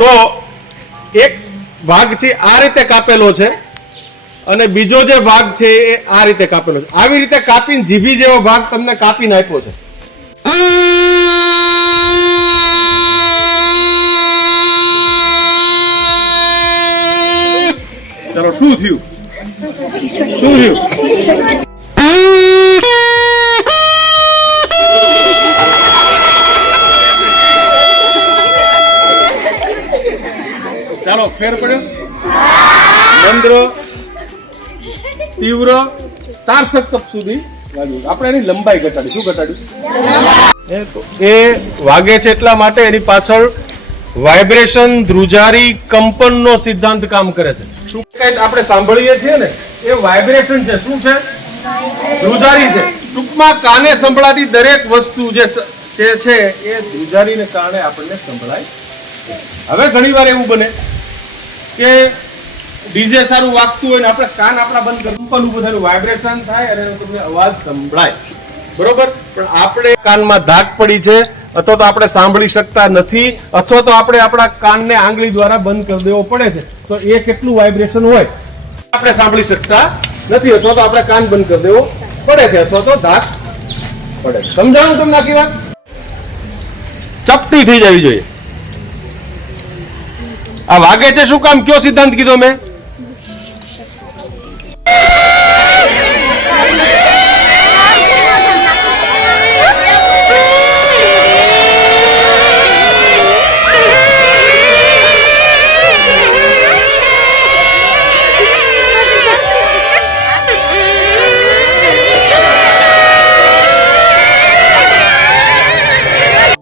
તો એક ભાગ છે આ રીતે કાપેલો છે અને બીજો જે ભાગ છે એ આ રીતે કાપેલો છે. આવી રીતે કાપીને જીભી જેવો ભાગ તમને કાપીને આપ્યો છે. ચાલો શું થયું? શું થયું? ચાલો ફેર પડ્યો. મંદ્ર તીવ્ર તારસક તપ સુધી વાગ્યું. આપણે એની લંબાઈ ઘટાડી. શું ઘટાડ્યું? એ વાગે છે એટલા માટે એની પાછળ વાઇબ્રેશન, ધ્રુજારી, કંપનનો સિદ્ધાંત કામ કરે છે. શું કઈ આપણે સાંભળીએ છીએ ને એ વાઇબ્રેશન છે. શું છે? ધ્રુજારી છે. ટૂંકમાં કાને સંભળાતી દરેક વસ્તુ જે છે એ ધ્રુજારીને કારણે આપણને સંભળાય. હવે ઘણી વાર એવું બને કે ડીજે સારું વાગતું હોય ને આપણે કાન આપણા બંધ કરી કંપન બધાનું વાઇબ્રેશન થાય અને તમને અવાજ સંભળાય. બરોબર? પણ આપણે કાનમાં ધાક પડી છે અથવા તો આપણે સાંભળી શકતા નથી અથવા તો આપણે આપણા કાનને આંગળી દ્વારા બંધ કરી દેવો પડે છે. તો એ કેટલું વાઇબ્રેશન હોય આપણે સાંભળી શકતા નથી અથવા તો આપણે કાન બંધ કરી દેવો પડે છે અથવા તો ધાક પડે છે. સમજાણું તમને આખી વાત? ચપટી થઈ જવી જોઈએ. આ વાગે છે શું કામ? કયો સિદ્ધાંત કીધો મેં?